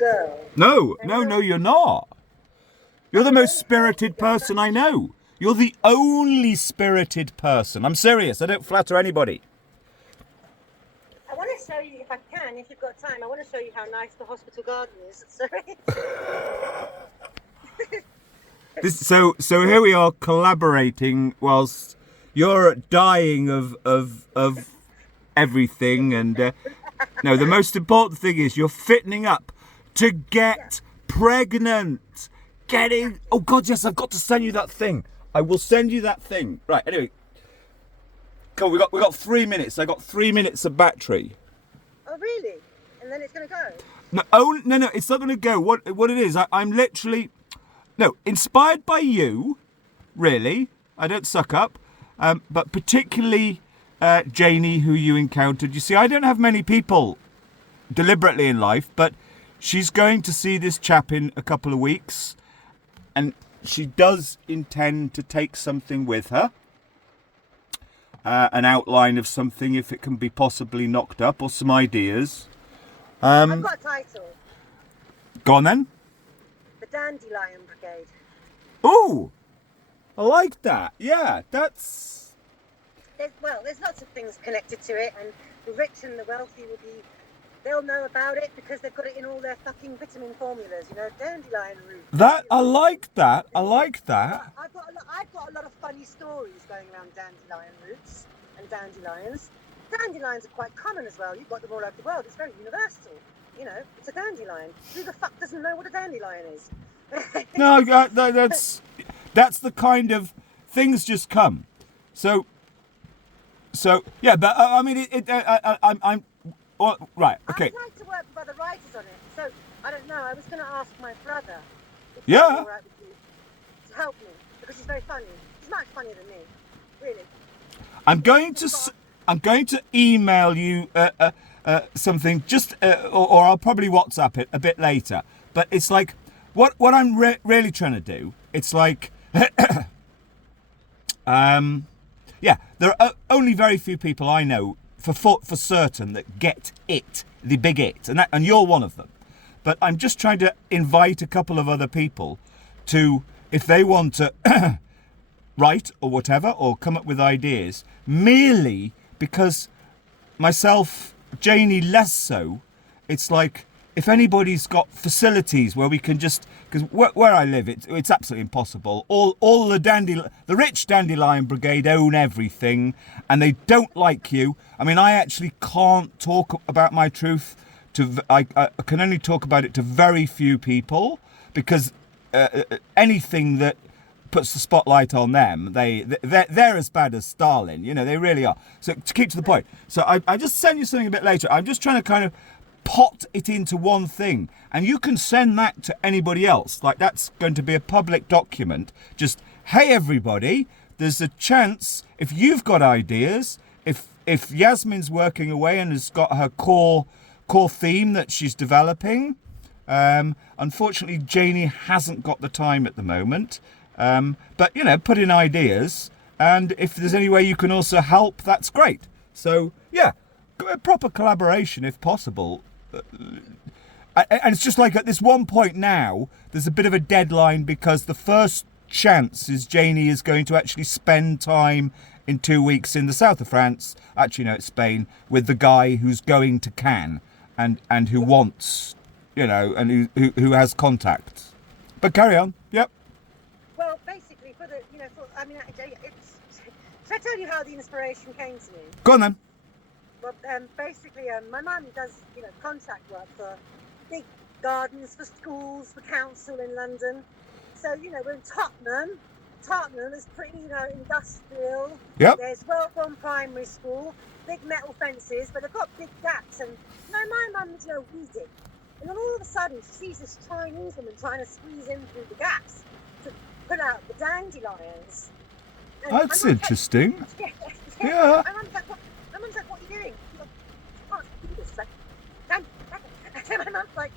girl. No, you're not. You're the most spirited person I know. You're the only spirited person. I'm serious. I don't flatter anybody. I want to show you, if I can, if you've got time, I want to show you how nice the hospital garden is. So here we are collaborating whilst you're dying of everything, and no, the most important thing is you're fitting up to get pregnant. Oh God, yes, I've got to send you that thing. I will send you that thing. Right. Anyway, come on, we got 3 minutes. I got 3 minutes of battery. Oh really? And then it's gonna go? No, it's not gonna go. What it is? I'm literally inspired by you. Really, I don't suck up. But particularly Janie, who you encountered. You see, I don't have many people deliberately in life, but she's going to see this chap in a couple of weeks, and she does intend to take something with her, an outline of something, if it can be possibly knocked up, or some ideas. I've got a title. Go on then. The Dandelion Brigade. Ooh, I like that. Yeah, that's... There's lots of things connected to it, and the rich and the wealthy they'll know about it because they've got it in all their fucking vitamin formulas, dandelion root. I like that. I've got a lot of funny stories going around dandelion roots and dandelions. Dandelions are quite common as well. You've got them all over the world. It's very universal. It's a dandelion. Who the fuck doesn't know what a dandelion is? No, that's the kind of things just come. So yeah, but I mean, I'm right. Okay. I'd like to work with other writers on it. So I don't know. I was going to ask my brother. If Yeah. he's all right with you, to help me because he's very funny. He's much funnier than me, really. I'm going to email you something just, or I'll probably WhatsApp it a bit later. But it's like what I'm really trying to do. It's like, yeah, there are only very few people I know for certain that get it, the big it, and you're one of them. But I'm just trying to invite a couple of other people to, if they want to write or whatever, or come up with ideas, merely because myself, Janie less so, it's like, if anybody's got facilities where we can just, because where I live, it's absolutely impossible. All the rich dandelion brigade own everything, and they don't like you. I mean, I actually can't talk about my truth I can only talk about it to very few people, because anything that puts the spotlight on them, they're as bad as Stalin. They really are. So to keep to the point, so I just send you something a bit later. I'm just trying to kind of pot it into one thing, and you can send that to anybody else. Like, that's going to be a public document. Just, hey everybody, there's a chance, if you've got ideas, if Yasmin's working away and has got her core theme that she's developing, unfortunately Janie hasn't got the time at the moment, but put in ideas, and if there's any way you can also help, that's great. So yeah, a proper collaboration if possible. And it's just like at this one point now, there's a bit of a deadline, because the first chance is Janie is going to actually spend time in 2 weeks in the south of France, actually no, it's Spain, with the guy who's going to Cannes and who wants, and who has contacts. But carry on. Yep. Well, basically, should I tell you how the inspiration came to me? Go on then. Well, basically, my mum does, contract work for big gardens, for schools, for council in London. So, we're in Tottenham. Tottenham is pretty, industrial. Yep. There's well-run primary school, big metal fences, but they've got big gaps. And, my mum's, weeding. And then all of a sudden, she sees this Chinese woman trying to squeeze in through the gaps to put out the dandelions. And that's interesting. Yeah. My mum's like, what are you doing? She's like, I can't do this. Like, and my mum's like,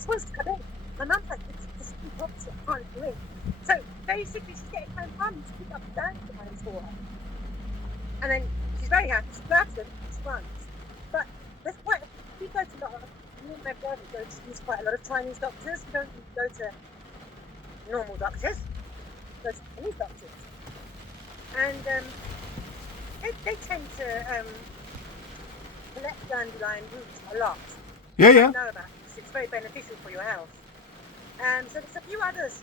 she wants to come in. My mum's like, this property, I can't do it. So basically, she's getting my mum to pick up the dandelions for her. And then she's very happy. She grabs them, she runs. But there's we go to a lot of me and my brother go to use quite a lot of Chinese doctors. We don't go to normal doctors. We go to Chinese doctors. And they tend to collect dandelion roots a lot. Yeah, I yeah. know about this. It's very beneficial for your health. So there's a few others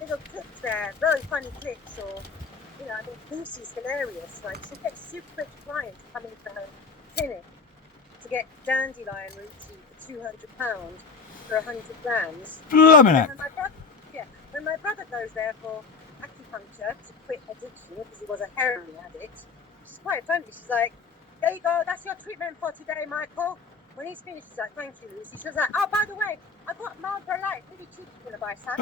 little clips there, very funny clips, or I think Lucy's hilarious. Like she gets super rich clients coming to her clinic to get dandelion root tea for £200 for 100 grams. Blimmin' And heck. when my brother goes there for acupuncture to quit addiction because he was a heroin addict, she's quite funny. She's like, "There you go, that's your treatment for today, Michael." When he's finished, she's like, "Thank you, Lucy." She was like, "Oh, by the way, I got Marlboro Light, really cheap, you want to buy some?"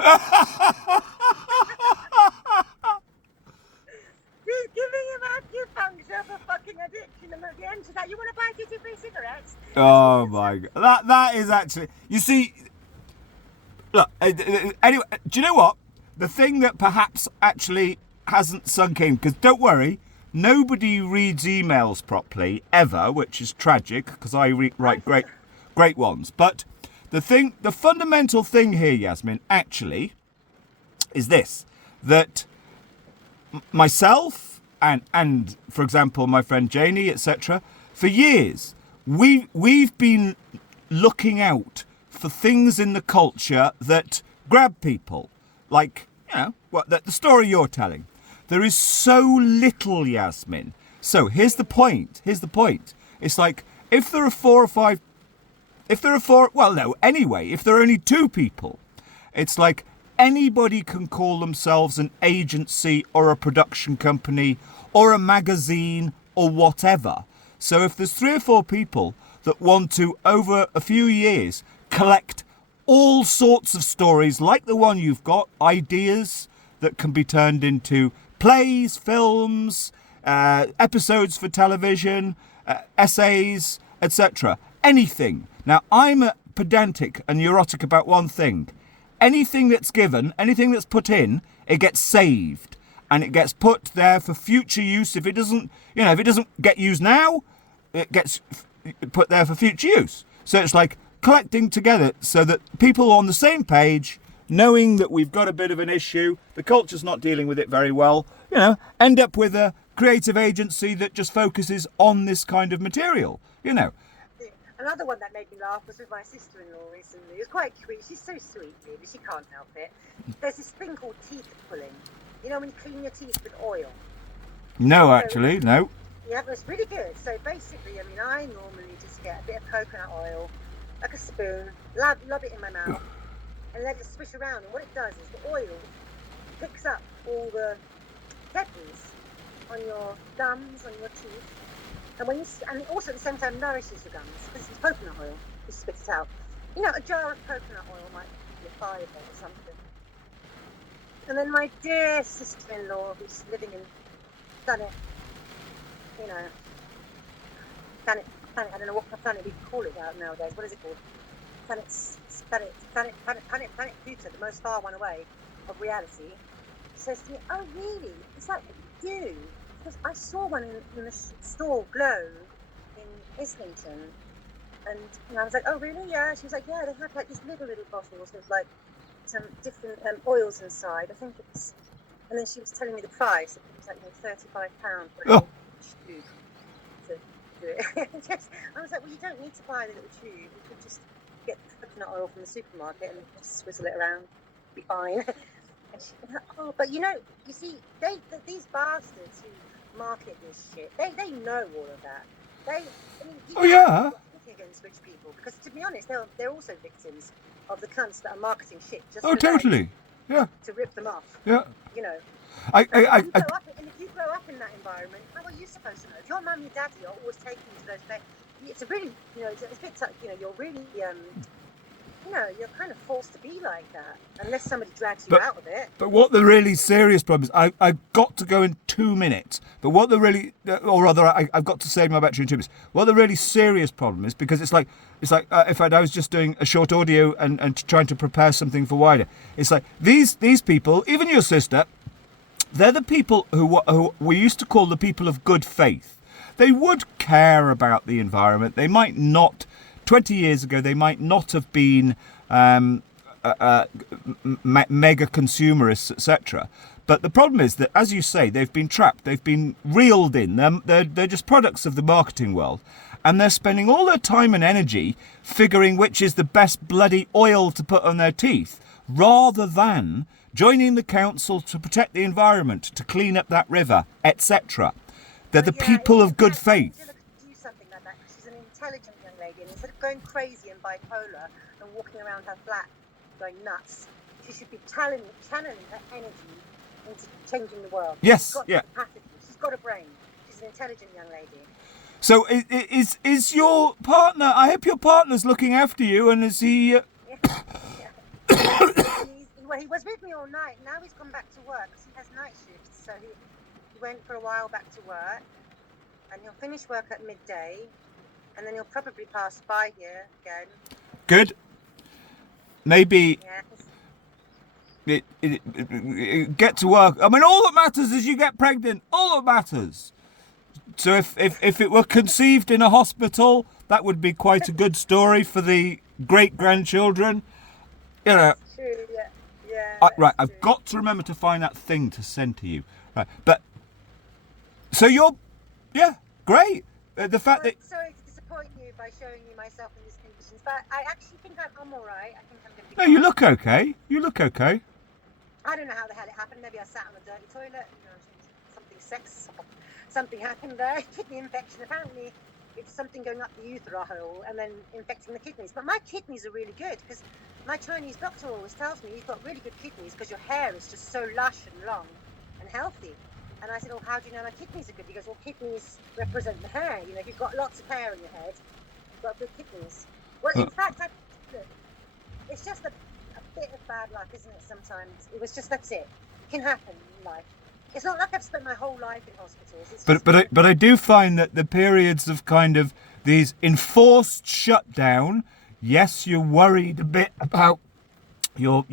She's giving him acupuncture for fucking addiction, and at the end she's like, "You want to buy duty-free cigarettes?" Oh my god, that is actually. You see, look. Anyway, do you know what? The thing that perhaps actually hasn't sunk in, because don't worry, nobody reads emails properly ever, which is tragic because I write great ones. But the fundamental thing here, Yasmin, actually, is this: that myself and for example my friend Janie, etc., for years we've been looking out for things in the culture that grab people, like the story you're telling. There is so little, Yasmin. So here's the point. It's like if there are if there are only two people, it's like anybody can call themselves an agency or a production company or a magazine or whatever. So if there's 3 or 4 people that want to, over a few years, collect all sorts of stories like the one you've got, ideas that can be turned into plays, films, episodes for television, essays, etc. Anything. Now, I'm pedantic and neurotic about one thing. Anything that's given, anything that's put in, it gets saved and it gets put there for future use. If it doesn't get used now, it gets put there for future use. So it's like collecting together so that people are on the same page, knowing that we've got a bit of an issue, the culture's not dealing with it very well, end up with a creative agency that just focuses on this kind of material, Another one that made me laugh was with my sister-in-law recently. It was quite sweet. She's so sweet, really. She can't help it. There's this thing called teeth pulling. You know when you clean your teeth with oil? No, actually, no. Yeah, but it's really good. So basically, I normally just get a bit of coconut oil, like a spoon, lob it in my mouth, and let it swish around. And what it does is the oil picks up all the debris on your gums, on your teeth. And it also at the same time nourishes your gums because it's coconut oil. You spit it out. A jar of coconut oil might be a fiver or something. And then my dear sister-in-law, who's living in Planet, I don't know what planet we call it out nowadays. What is it called? Planet Pluto, the most far one away of reality. Says to me, "Oh really? Is that what you do?" Because I saw one in the store, Glow, in Islington, and I was like, "Oh really?" Yeah. She was like, "Yeah, they have like these little bottles with like some different oils inside. I think it's," and then she was telling me the price. It was like £35 for a little tube to do it. I was like, "Well, you don't need to buy the little tube. You could just get the coconut oil from the supermarket and just swizzle it around, be fine." And she, "Oh, but you see, these bastards who market this shit, they know all of that. Yeah. Against rich people, because to be honest, they're also victims of the cunts that are marketing shit just totally. Yeah. to rip them off. Yeah. And if you grow up in that environment, how are you supposed to know? If your mum and daddy are always taking you to those places, it's a really, it's a bit, you're really, you're kind of forced to be like that unless somebody drags you out of it. But what the really serious problem is, I've got to go in 2 minutes. But what the really, or rather, I've got to save my battery in 2 minutes. What the really serious problem is, because it's like, if I was just doing a short audio and trying to prepare something for wider. It's like these people, even your sister, they're the people who we used to call the people of good faith. They would care about the environment. They might not 20 years ago, they might not have been mega consumerists, etc. But the problem is that, as you say, they've been trapped. They've been reeled in. They're just products of the marketing world. And they're spending all their time and energy figuring which is the best bloody oil to put on their teeth, rather than joining the council to protect the environment, to clean up that river, etc. They're the people of good faith. Do something like that. She's an intelligent young lady, and instead of going crazy and bipolar and walking around her flat going nuts, she should be channeling her energy into changing the world. Yes, she's got yeah. capacity. She's got a brain. She's an intelligent young lady. So is your partner? I hope your partner's looking after you, and is he? Yeah. He was with me all night. Now he's gone back to work because he has night shifts. So he went for a while back to work, and he'll finish work at midday, and then he'll probably pass by here again. Good. Maybe. Yeah. Get to work. I mean, all that matters is you get pregnant. All that matters. So if it were conceived in a hospital, that would be quite a good story for the great-grandchildren. You know. True, yeah. Right, True. I've got to remember to find that thing to send to you. Right, but so you're, yeah, great. The fact that. I'm sorry to disappoint you by showing you myself in these conditions, but I actually think I'm all right. I think I'm going to be. No, you look okay. You look okay. I don't know how the hell it happened. Maybe I sat on a dirty toilet. Something happened there. Kidney infection. Apparently, it's something going up the urethral hole and then infecting the kidneys. But my kidneys are really good because my Chinese doctor always tells me you've got really good kidneys because your hair is just so lush and long and healthy. And I said, oh, how do you know my kidneys are good? He goes, well, kidneys represent the hair. You know, if you've got lots of hair in your head, you've got good kidneys. Well, in fact, look, it's just a bit of bad luck, isn't it, sometimes? That's it. It can happen in life. It's not like I've spent my whole life in hospitals. But I do find that the periods of kind of these enforced shutdown, yes, you're worried a bit about your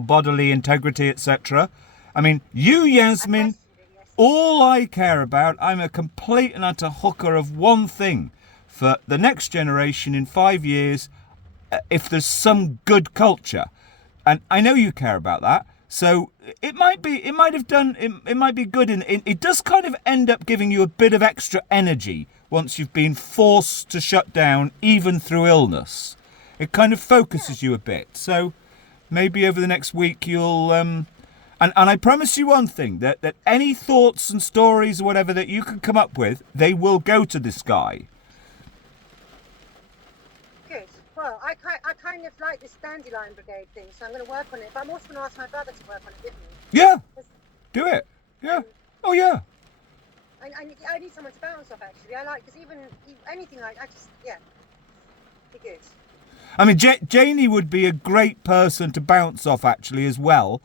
bodily integrity, etc. I mean, you, Yasmin, all I care about, I'm a complete and utter hooker of one thing. For the next generation in 5 years, if there's some good culture. And I know you care about that. So it might be good. It does kind of end up giving you a bit of extra energy once you've been forced to shut down, even through illness. It kind of focuses you a bit. So maybe over the next week you'll... And I promise you one thing, that any thoughts and stories or whatever that you can come up with, they will go to this guy. Good. Well, I kind of like this dandelion brigade thing, so I'm going to work on it. But I'm also going to ask my brother to work on it with me. Yeah, do it. Yeah. Oh, yeah. I need someone to bounce off, actually. Because even anything like, be good. I mean, Janie would be a great person to bounce off, actually, as well.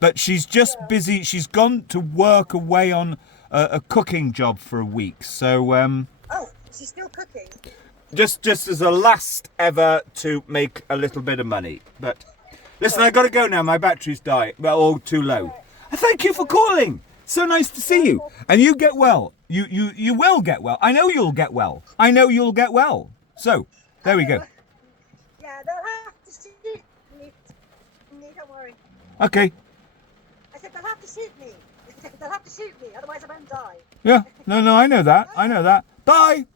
But she's just busy. She's gone to work away on a cooking job for a week. So. Oh, she's still cooking. Just as a last ever to make a little bit of money. But listen, I got to go now. My battery's dying. Well, all too low. Thank you for calling. So nice to see you. And you get well. You will get well. I know you'll get well. I know you'll get well. So there we go. Yeah, they'll have to shoot me. Don't worry. Okay. I said they'll have to shoot me. They'll have to shoot me, otherwise I won't die. Yeah. No, I know that. Bye.